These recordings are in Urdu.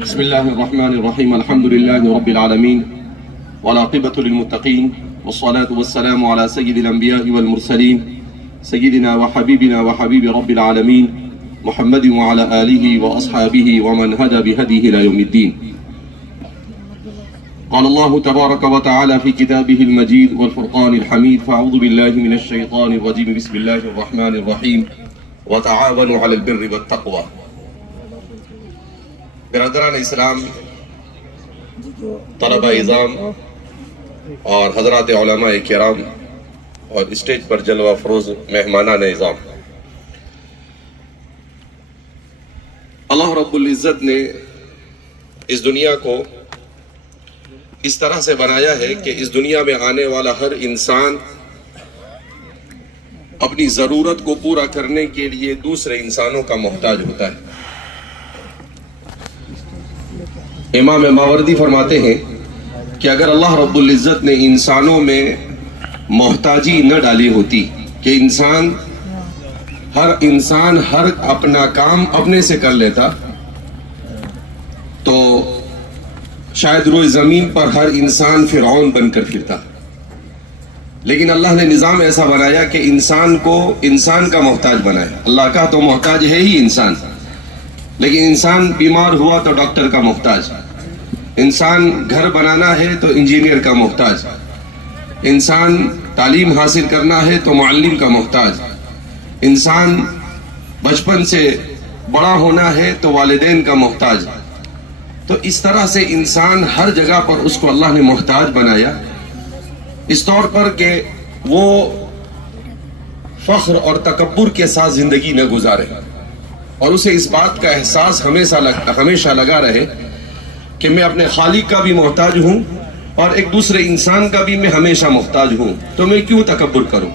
بسم الله الرحمن الرحيم. الحمد لله رب العالمين والعاقبة للمتقين والصلاة والسلام على سيد الأنبياء والمرسلين سيدنا وحبيبنا وحبيب رب العالمين محمد وعلى آله وأصحابه ومن هدى بهديه إلى يوم الدين. قال الله تبارك وتعالى في كتابه المجيد والفرقان الحميد: فأعوذ بالله من الشيطان الرجيم. بسم الله الرحمن الرحيم. وتعاونوا على البر والتقوى. برادران اسلام، طلبہ اعظام اور حضرات علماء کرام اور اسٹیج پر جلوہ افروز مہمانان اعظام، اللہ رب العزت نے اس دنیا کو اس طرح سے بنایا ہے کہ اس دنیا میں آنے والا ہر انسان اپنی ضرورت کو پورا کرنے کے لیے دوسرے انسانوں کا محتاج ہوتا ہے. امام ماوردی فرماتے ہیں کہ اگر اللہ رب العزت نے انسانوں میں محتاجی نہ ڈالی ہوتی کہ ہر انسان اپنا کام اپنے سے کر لیتا تو شاید روئے زمین پر ہر انسان فرعون بن کر پھرتا. لیکن اللہ نے نظام ایسا بنایا کہ انسان کو انسان کا محتاج بنایا. اللہ کا تو محتاج ہے ہی انسان، لیکن انسان بیمار ہوا تو ڈاکٹر کا محتاج، انسان گھر بنانا ہے تو انجینئر کا محتاج، انسان تعلیم حاصل کرنا ہے تو معلم کا محتاج، انسان بچپن سے بڑا ہونا ہے تو والدین کا محتاج. تو اس طرح سے انسان ہر جگہ پر اس کو اللہ نے محتاج بنایا، اس طور پر کہ وہ فخر اور تکبر کے ساتھ زندگی نہ گزارے اور اسے اس بات کا احساس ہمیشہ لگا رہے کہ میں اپنے خالق کا بھی محتاج ہوں اور ایک دوسرے انسان کا بھی میں ہمیشہ محتاج ہوں، تو میں کیوں تکبر کروں.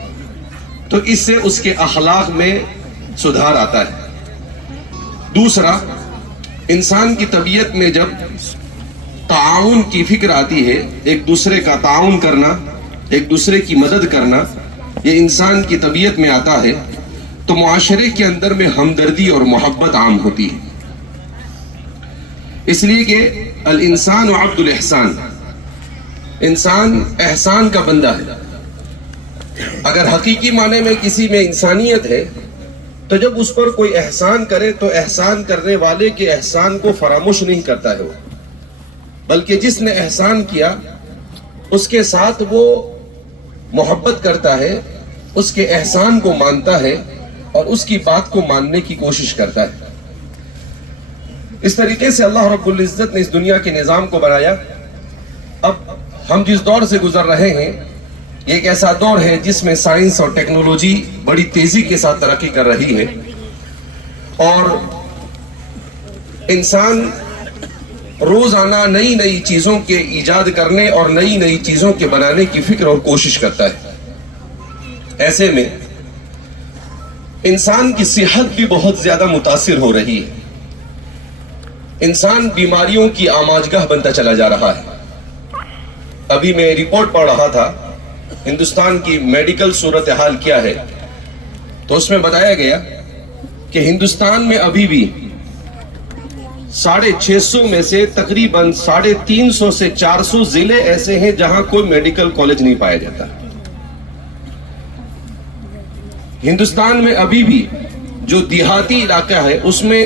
تو اس سے اس کے اخلاق میں سدھار آتا ہے. دوسرا، انسان کی طبیعت میں جب تعاون کی فکر آتی ہے، ایک دوسرے کا تعاون کرنا، ایک دوسرے کی مدد کرنا، یہ انسان کی طبیعت میں آتا ہے تو معاشرے کے اندر میں ہمدردی اور محبت عام ہوتی ہے. اس لیے کہ الانسان عبد الاحسان، انسان احسان کا بندہ ہے. اگر حقیقی معنی میں کسی میں انسانیت ہے تو جب اس پر کوئی احسان کرے تو احسان کرنے والے کے احسان کو فراموش نہیں کرتا ہے وہ، بلکہ جس نے احسان کیا اس کے ساتھ وہ محبت کرتا ہے، اس کے احسان کو مانتا ہے اور اس کی بات کو ماننے کی کوشش کرتا ہے. اس طریقے سے اللہ رب العزت نے اس دنیا کے نظام کو بنایا. اب ہم جس دور سے گزر رہے ہیں یہ ایک ایسا دور ہے جس میں سائنس اور ٹیکنالوجی بڑی تیزی کے ساتھ ترقی کر رہی ہے اور انسان روزانہ نئی چیزوں کے ایجاد کرنے اور نئی چیزوں کے بنانے کی فکر اور کوشش کرتا ہے. ایسے میں انسان کی صحت بھی بہت زیادہ متاثر ہو رہی ہے. انسان بیماریوں کی آماجگاہ بنتا چلا جا رہا ہے. ابھی میں رپورٹ پڑھ رہا تھا ہندوستان کی میڈیکل صورتحال کیا ہے، تو اس میں بتایا گیا کہ ہندوستان میں ابھی بھی 650 میں سے تقریباً 350 سے 400 ضلع ایسے ہیں جہاں کوئی میڈیکل کالج نہیں پایا جاتا. ہندوستان میں ابھی بھی جو دیہاتی علاقہ ہے اس میں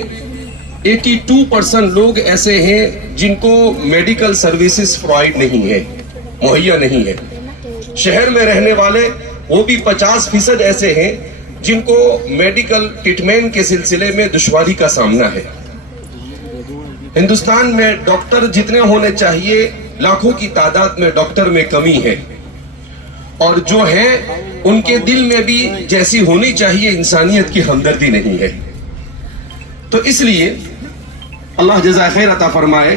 82% لوگ ایسے ہیں جن کو میڈیکل سروسز پرووائڈ نہیں ہے، مہیا نہیں ہے. شہر میں رہنے والے وہ بھی 50% ایسے ہیں جن کو میڈیکل ٹریٹمنٹ کے سلسلے میں دشواری کا سامنا ہے. ہندوستان میں ڈاکٹر جتنے ہونے چاہیے لاکھوں کی تعداد میں ڈاکٹر میں کمی ہے، اور جو ہیں ان کے دل میں بھی جیسی ہونی چاہیے انسانیت کی ہمدردی نہیں ہے. تو اس لیے اللہ جزائے خیر عطا فرمائے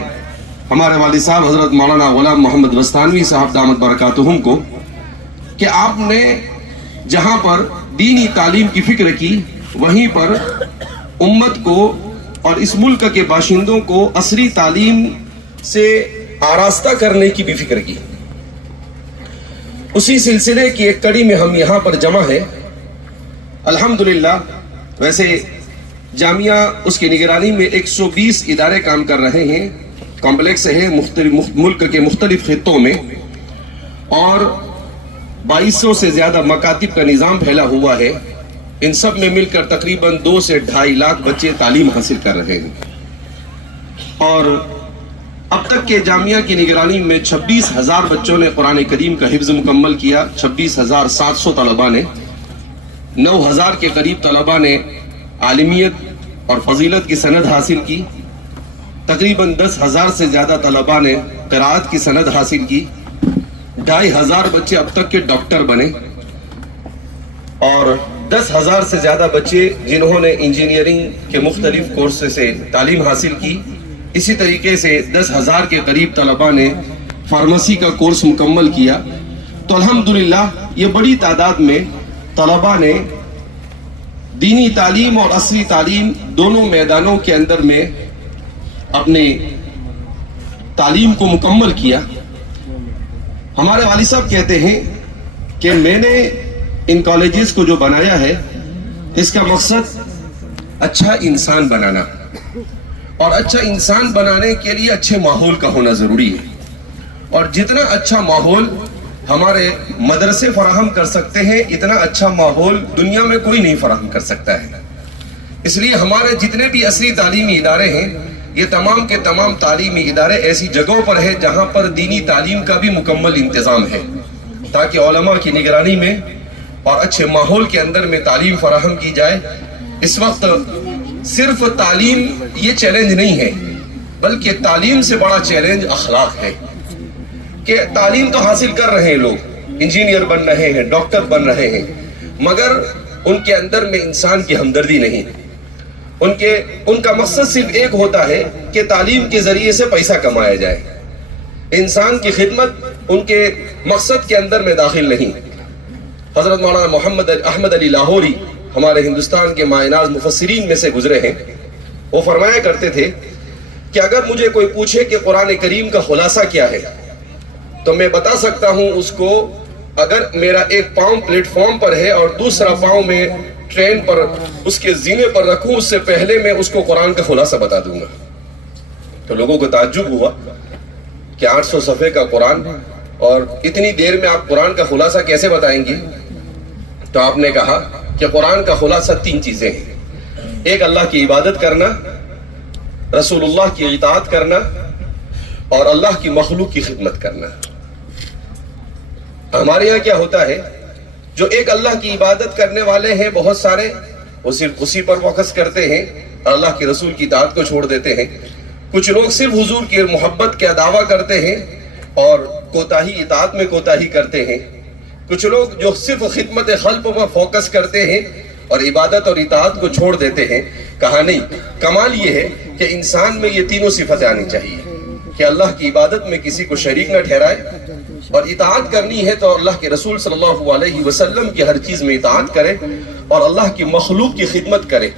ہمارے والد صاحب حضرت مولانا غلام محمد وستانوی صاحب دامت برکاتہم کو کہ آپ نے جہاں پر دینی تعلیم کی فکر کی وہیں پر امت کو اور اس ملک کے باشندوں کو عصری تعلیم سے آراستہ کرنے کی بھی فکر کی. اسی سلسلے کی ایک کڑی میں ہم یہاں پر جمع ہیں. الحمدللہ ویسے جامعہ اس کی نگرانی میں 120 ادارے کام کر رہے ہیں، کمپلیکس ہے ملک کے مختلف خطوں میں، اور 2200 سے زیادہ مکاتب کا نظام پھیلا ہوا ہے۔ ان سب میں مل کر تقریباً 2 سے 2.5 لاکھ بچے تعلیم حاصل کر رہے ہیں، اور اب تک کے جامعہ کی نگرانی میں 26,000 بچوں نے قرآن کریم کا حفظ مکمل کیا، 26,700 طلباء نے، 9,000 کے قریب طلباء نے عالمیت اور فضیلت کی سند حاصل کی، تقریباً 10,000 سے زیادہ طلباء نے قراءت کی سند حاصل کی، 2,500 بچے اب تک کے ڈاکٹر بنے، اور 10,000 سے زیادہ بچے جنہوں نے انجینئرنگ کے مختلف کورس سے تعلیم حاصل کی۔ اسی طریقے سے 10,000 کے قریب طلباء نے فارمیسی کا کورس مکمل کیا۔ تو الحمدللہ یہ بڑی تعداد میں طلباء نے دینی تعلیم اور عصری تعلیم دونوں میدانوں کے اندر میں اپنی تعلیم کو مکمل کیا۔ ہمارے والد صاحب کہتے ہیں کہ میں نے ان کالجز کو جو بنایا ہے، اس کا مقصد اچھا انسان بنانا، اور اچھا انسان بنانے کے لیے اچھے ماحول کا ہونا ضروری ہے، اور جتنا اچھا ماحول ہمارے مدرسے فراہم کر سکتے ہیں اتنا اچھا ماحول دنیا میں کوئی نہیں فراہم کر سکتا ہے۔ اس لیے ہمارے جتنے بھی عصری تعلیمی ادارے ہیں، یہ تمام کے تمام تعلیمی ادارے ایسی جگہوں پر ہیں جہاں پر دینی تعلیم کا بھی مکمل انتظام ہے، تاکہ علماء کی نگرانی میں اور اچھے ماحول کے اندر میں تعلیم فراہم کی جائے۔ اس وقت صرف تعلیم یہ چیلنج نہیں ہے، بلکہ تعلیم سے بڑا چیلنج اخلاق ہے، کہ تعلیم تو حاصل کر رہے ہیں لوگ، انجینئر بن رہے ہیں، ڈاکٹر بن رہے ہیں، مگر ان کے اندر میں انسان کی ہمدردی نہیں۔ ان کا مقصد صرف ایک ہوتا ہے کہ تعلیم کے ذریعے سے پیسہ کمایا جائے، انسان کی خدمت ان کے مقصد کے اندر میں داخل نہیں۔ حضرت مولانا محمد احمد علی لاہوری ہمارے ہندوستان کے مایناز مفسرین میں سے گزرے ہیں، وہ فرمایا کرتے تھے کہ اگر مجھے کوئی پوچھے کہ قرآن کریم کا خلاصہ کیا ہے تو میں بتا سکتا ہوں اس کو، اگر میرا ایک پاؤں پلیٹ فارم پر ہے اور دوسرا پاؤں میں ٹرین پر اس کے زینے پر رکھوں، اس سے پہلے میں اس کو قرآن کا خلاصہ بتا دوں گا۔ تو لوگوں کو تعجب ہوا کہ 800 صفحے کا قرآن اور اتنی دیر میں آپ قرآن کا خلاصہ کیسے بتائیں گے؟ تو آپ نے کہا کہ قرآن کا خلاصہ 3 چیزیں ہیں، ایک اللہ کی عبادت کرنا، رسول اللہ کی اطاعت کرنا، اور اللہ کی مخلوق کی خدمت کرنا۔ ہمارے یہاں کیا ہوتا ہے، جو ایک اللہ کی عبادت کرنے والے ہیں بہت سارے، وہ صرف اسی پر فوکس کرتے ہیں اور اللہ کے رسول کی اطاعت کو چھوڑ دیتے ہیں۔ کچھ لوگ صرف حضور کی محبت کا دعویٰ کرتے ہیں اور کوتاہی اطاعت میں کوتاہی کرتے ہیں۔ کچھ لوگ جو صرف خدمت خلق پر فوکس کرتے ہیں اور عبادت اور اطاعت کو چھوڑ دیتے ہیں۔ کہا نہیں، کمال یہ ہے کہ انسان میں یہ تینوں صفتیں آنی چاہیے کہ اللہ کی عبادت میں کسی کو شریک نہ ٹھہرائے، اور اطاعت کرنی ہے تو اللہ کے رسول صلی اللہ علیہ وسلم کی ہر چیز میں اطاعت کرے اور اللہ کی مخلوق کی خدمت کرے۔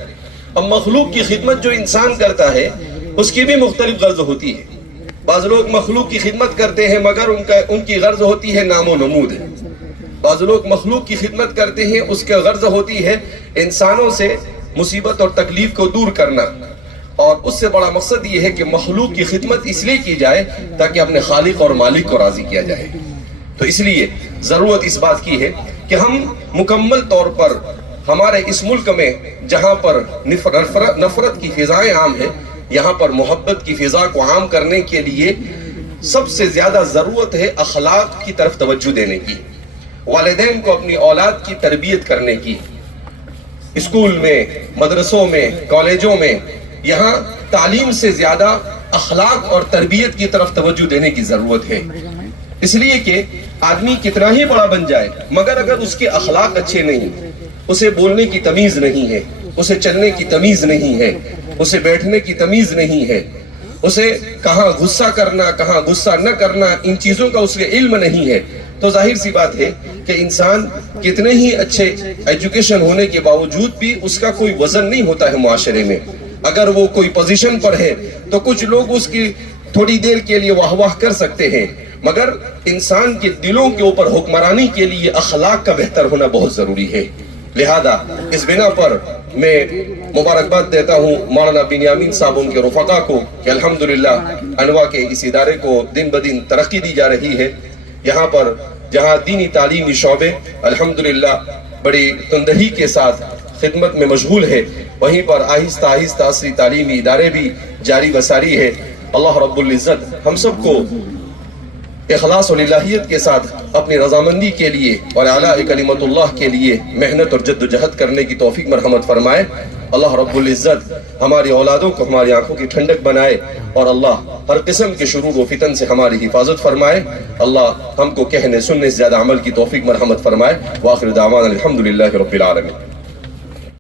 اب مخلوق کی خدمت جو انسان کرتا ہے اس کی بھی مختلف غرض ہوتی ہے۔ بعض لوگ مخلوق کی خدمت کرتے ہیں مگر ان کی غرض ہوتی ہے نام و نمود ہے۔ بعض لوگ مخلوق کی خدمت کرتے ہیں، اس کے غرض ہوتی ہے انسانوں سے مصیبت اور تکلیف کو دور کرنا، اور اس سے بڑا مقصد یہ ہے کہ مخلوق کی خدمت اس لیے کی جائے تاکہ اپنے خالق اور مالک کو راضی کیا جائے۔ تو اس لیے ضرورت اس بات کی ہے کہ ہم مکمل طور پر ہمارے اس ملک میں جہاں پر نفرت کی فضائیں عام ہیں، یہاں پر محبت کی فضا کو عام کرنے کے لیے سب سے زیادہ ضرورت ہے اخلاق کی طرف توجہ دینے کی، والدین کو اپنی اولاد کی تربیت کرنے کی۔ اسکول میں، مدرسوں میں، کالجوں میں یہاں تعلیم سے زیادہ اخلاق اور تربیت کی طرف توجہ دینے کی ضرورت ہے، اس لیے کہ آدمی کتنا ہی بڑا بن جائے مگر اگر اس کے اخلاق اچھے نہیں، اسے بولنے کی تمیز نہیں ہے، اسے چلنے کی تمیز نہیں ہے، اسے بیٹھنے کی تمیز نہیں ہے، اسے کہاں غصہ کرنا کہاں غصہ نہ کرنا ان چیزوں کا اس کے علم نہیں ہے، تو ظاہر سی بات ہے کہ انسان کتنے ہی اچھے ایجوکیشن ہونے کے باوجود بھی اس کا کوئی وزن نہیں ہوتا ہے معاشرے میں۔ اگر وہ کوئی پوزیشن پر ہے تو کچھ لوگ اس کی تھوڑی دیر کے لیے واہ واہ کر سکتے ہیں، مگر انسان کے دلوں کے اوپر حکمرانی کے لیے اخلاق کا بہتر ہونا بہت ضروری ہے۔ لہذا اس بنا پر میں مبارکباد دیتا ہوں مولانا بنیامین صاحب ان کے رفقا کو کہ الحمدللہ انواع کے اس ادارے کو دن بدن ترقی دی جا رہی ہے. یہاں پر جہاں دینی تعلیمی شعبے الحمدللہ بڑی تندہی کے ساتھ خدمت میں مشغول ہے، وہیں پر آہستہ آہستہ عصری تعلیمی ادارے بھی جاری و ساری ہے. اللہ رب العزت ہم سب کو اخلاص و للہیت کے ساتھ اپنی رضامندی کے لیے اور اعلیٰ کلمت اللہ کے لیے محنت اور جد و جہد کرنے کی توفیق مرحمت فرمائے. اللہ رب العزت ہماری اولادوں کو ہماری آنکھوں کی ٹھنڈک بنائے اور اللہ ہر قسم کے شرور و فتن سے ہماری حفاظت فرمائے. اللہ ہم کو کہنے سننے سے زیادہ عمل کی توفیق مرحمت فرمائے. وآخر دعوانا الحمدللہ رب العالمین.